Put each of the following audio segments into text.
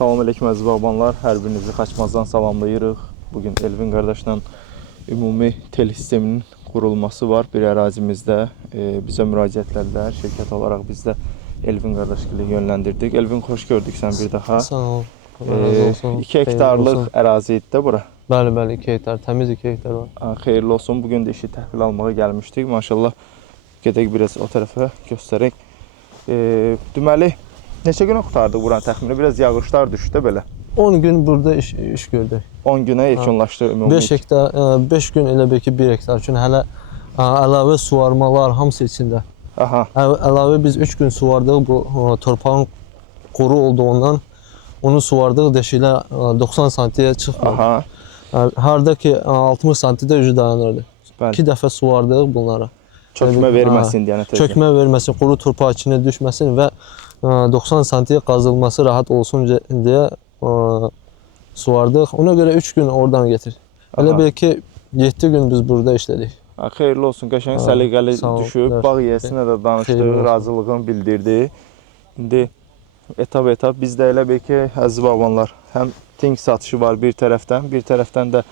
Salam aleyküm əziz bağbanlar. Hər birinizi Xaçmazdan salamlayırıq. Bugün Elvin qardaşla ümumi tel sisteminin qurulması var bir ərazimizdə. Bizə müraciətlədilər. Şirkət olaraq biz də Elvin qardaşlığı yönləndirdik. Elvin, xoş gördük sən bir daha. Sağ ol. 2 hektarlıq ərazi idi də bura. Bəli, 2 hektar, təmiz 2 hektar var. Xeyirli olsun. Bugün də işi təhvil almağa gəlmişdik. Maşallah, gedək biraz o tərəfə göstərək. Deməli, neçə günə qurtardıq buranı təxmini? Biraz yağışlar düşdü belə. 10 gün burada iş gördük. 10 günə yekunlaşdı ümumi. 5 hektar, 5 gün elə bil ki 1 hektar üçün hələ əlavə suvarmalar hamısı içində. Aha. Əlavə biz 3 gün suvardıq bu torpağın quru olduğundan. Onu suvardıq, deşiklər 90 santiyə çıxmadı. Aha. Harda ki 60 santidə ücü dayanırdı. Bəli. 2 dəfə suvardıq bunları. Çökmə verməsin deyənə tezdən. Çökmə verməsin, quru torpaq içinə düşməsin və 90 santiyə qazılması rahat olsun deyə suvardıq. Ona görə 3 gün oradan getir. Elə bil ki 7 gün biz burada işlədik. Xeyirli olsun, qəşəng səliqəli düşüb, bağ yiyəsinə də danışdı, razılığını bildirdi. İndi etap biz də elə bil ki, əziz bağbanlar, həm tink satışı var bir tərəfdən də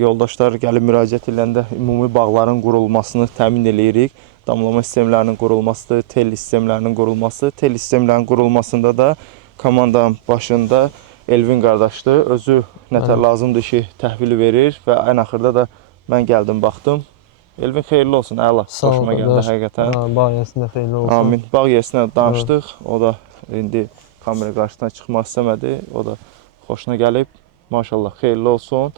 yoldaşlar gəlib müraciət edəndə ümumi bağların qurulmasını təmin eləyirik. Damlama sistemlərinin qurulması, tel sistemlərinin qurulması. Tel sistemlərinin qurulmasında da komandanın başında Elvin qardaşdır. Özü nətər lazımdır işi təhvili verir və ən axırda da mən gəldim, baxdım. Elvin, xeyirli olsun, əla. Xoşuma gəldi həqiqətən. Bağ yiyəsində xeyirli olsun. Amin. Bağ yiyəsinə danışdıq. O da indi kamera qarşısına çıxmaq istəmədi. O da xoşuna gəlib. Maşallah, xeyirli olsun.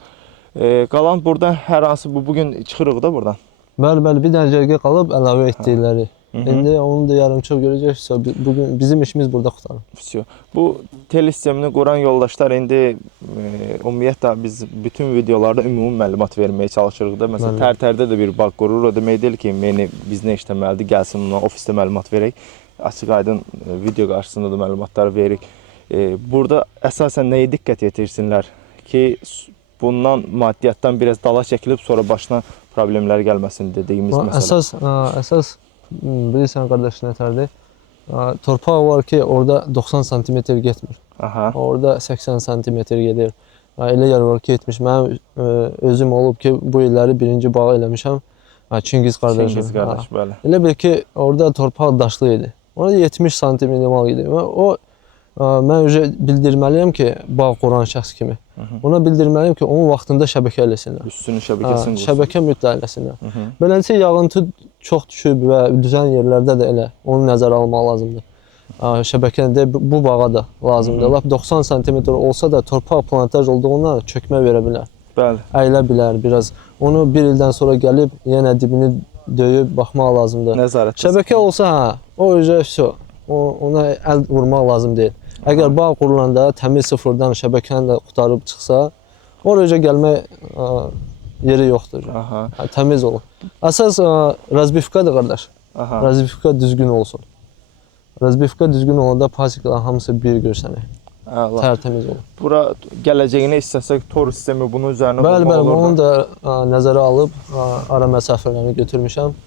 Qalan burada hər hansı bugün çıxırıq da buradan. Bəli, bir dənə cərgə qalıb əlavə etdikləri. İndi onu da yarımçıq görəcəksə, bugün bizim işimiz burada qurtarır. Bu tel sistemini quran yoldaşlar indi ümumiyyətlə biz bütün videolarda ümumi məlumat verməyə çalışırıq da. Məsələn, Tərtərdə də bir bağ qurur. O demək deyil ki, biz nə işləməlidir, gəlsin ona ofisdə məlumat verək. Açıq aydın video qarşısında da məlumatları veririk. Burada əsasən nəyə diqqət yetirsinlər ki, bundan maddiyyatdan biraz dala çəkilib sonra başına problemlər gəlməsin dediyimiz məsələ. Əsas bilirsən qardaş nətərdir? Torpaq var ki, orada 90 santimetr getmir. Orada 80 santimetr gedir. Elə yer var ki, etmiş. Mənim özüm olub ki, bu illəri birinci bağ eləmişəm. Çingiz qardaşım. Çingiz qardaş, bəli. Elə bil ki, orada torpaq daşlı idi. Orada 70 santim minimal idi. Mən bildirməliyəm ki, bağ quran şəxs kimi. Ona bildirməliyəm ki, onun vaxtında şəbəkə eləsinlər. Üstünü şəbəkəsini qursun. Şəbəkə mütləq eləsinlər. Beləncə, yağıntı çox düşüb və düzən yerlərdə də elə onu nəzərə almaq lazımdır. Şəbəkəndə bu bağa da lazımdır. Lap 90 santimetr olsa da torpaq plantaj olduğundan çökmə verə bilər. Bəli. Əylə bilər biraz. Onu bir ildən sonra gəlib yenə dibini döyüb baxmaq lazımdır. Nəzarət. Şəbəkə olsa, o ona əl vurmaq lazım deyil. Əgər bağ qurulanda təmiz sıfırdan şəbəkəni də qutarıb çıxsa, oraya gəlmək yeri yoxdur. Təmiz olur. Əsas razbifkadır qardaş. Razbifka düzgün olsun. Razbifka düzgün olanda pasiklər hamısı bir görsənir. Tərtəmiz olur. Bura gələcəyini istəsək tor sistemi bunun üzərinə qurmaq olur. Bəli, onu da nəzərə alıb ara məsafələrini götürmüşəm.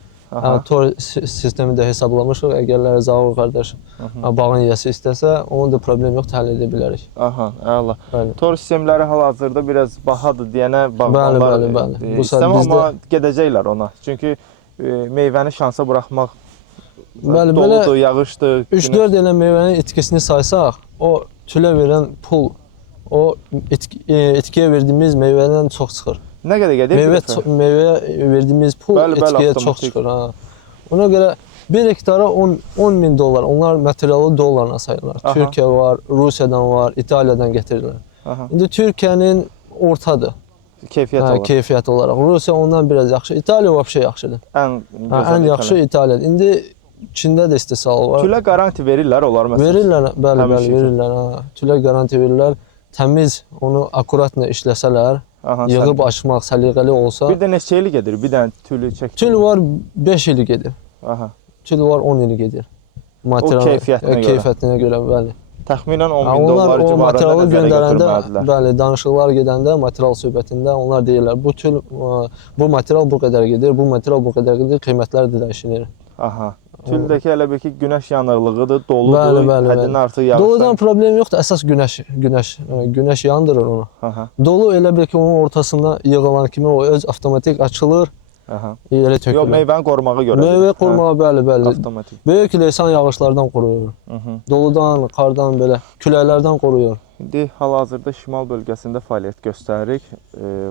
Tor sistemi də hesablamışıq. Əgərlər Zavur qardaş bağın yiyəsi istəsə, onun da problem yox, təhlil edə bilərik. Əla. Tor sistemləri hal-hazırda biraz bahadır deyənə bağbanlar istəmə, amma gedəcəklər ona. Çünki meyvəni şansa buraxmaq doludur, yağışdır. 3-4 elə meyvənin etkisini saysaq, o tülə verən pul, o etkiyə verdiyimiz meyvədən çox çıxır. Nə qədər gedir? Meyvəyə verdiyimiz pul etkiyə çox çıxır. Ona görə 1 hektara 10.000 dollar, onlar materialı dollarla sayılır. Türkiyə var, Rusiyadan var, İtaliyadan getirirlər. İndi Türkiyənin ortadır. Keyfiyyət olaraq. Rusiya ondan biraz yaxşı, İtaliya vəbşə yaxşıdır. Ən yaxşı İtaliyadır. İndi Çində də istehsal var. Tülə qaranti verirlər onlar məsələn? Verirlər, bəli, verirlər. Tülə qaranti verirlər. Təmiz, onu akuratla işləsələr, yığıb açmaq səliqəli olsa. Bir də neçə ili gedir? Bir dənə tülü çəkdir. Tül var 5 ili gedir. Tül var 10 ili gedir. O keyfiyyətinə görə, bəli. Təxminən 10.000 dollar civarında nəzərə götürməlidirlər. Bəli, danışıqlar gedəndə, material söhbətində onlar deyirlər, bu material bu qədər gedir, bu material bu qədər gedir, qiymətlər də dəyişilir. Tüldəki elə bir ki, günəş yanıqlığıdır, doludur, həddindən artıq yağışlar. Doludan problem yoxdur, əsas günəş yandırır onu. Dolu elə bir ki, onun ortasında yığılan kimi o öz avtomatik açılır, yerə tökülür. Yox, meyvəni qorumağa görə. Meyvə qorumağa, bəli. Avtomatik. Böyük leysan yağışlardan qoruyur. Doludan, qardan, belə küləklərdən qoruyur. İndi hal-hazırda şimal bölgəsində fəaliyyət göstəririk.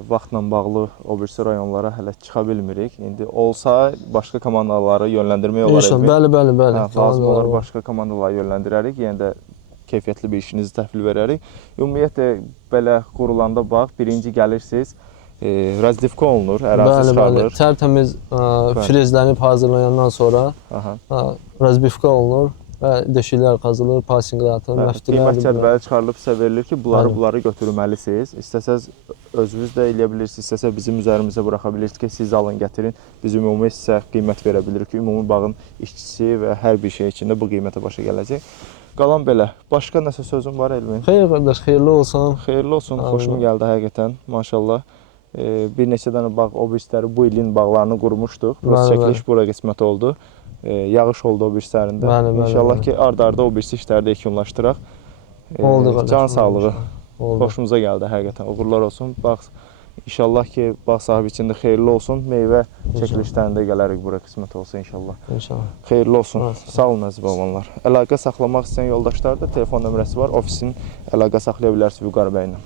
Vaxtla bağlı o birisi rayonlara hələ çıxa bilmirik. İndi olsa başqa komandaları yönləndirmək olar. Bəli. Lazım olar başqa komandaları yönləndirərik. Yəni də keyfiyyətli bir işinizi təhvil verərik. Ümumiyyətlə belə qurulanda bax, birinci gəlirsiniz, razdivka olunur, ərazi çıxarılır. Bəli. Tərtəmiz frezlənib hazırlayandan sonra razdivka olunur. Və deşiklər qazılır, pasinqlər atılır, məftillər. Qiymət cədvəli çıxarılıb sizə verilir ki, bunları götürməlisiniz. İstəsəz özünüz də eləyə bilirsiniz, istəsəz bizim üzərimizə buraxa bilirsiniz ki, siz alın, gətirin. Biz ümumi sizə qiymət verə bilirik ki, ümumi bağın işçisi və hər bir şey içində bu qiymətə başa gələcək. Qalan belə. Başqa nəsə sözün var Elmin? Xeyr qardaş, xeyirli olsun. Xeyirli olsun, xoşuma gəldi həqiqətən, maşallah. Bir neçə dənə bağ obyektləri bu ilin bağlarını qurmuşduq. Çəkiliş bura qismət oldu. Yağış oldu o birislərində. İnşallah ki, ard-arda o birisi işləri də yekunlaşdıraq. Can sağlığı. Xoşumuza gəldi həqiqətən. Uğurlar olsun. Bax, inşallah ki, bağ sahibi üçün də xeyirli olsun. Meyvə çəkilişlərində gələrik bura qismət olsa inşallah. Xeyirli olsun. Sağ olun əziz babanlar. Əlaqə saxlamaq istəyən yoldaşlar da telefon nömrəsi var. Ofisin əlaqə saxlaya bilərsiniz Vüqar bəylə.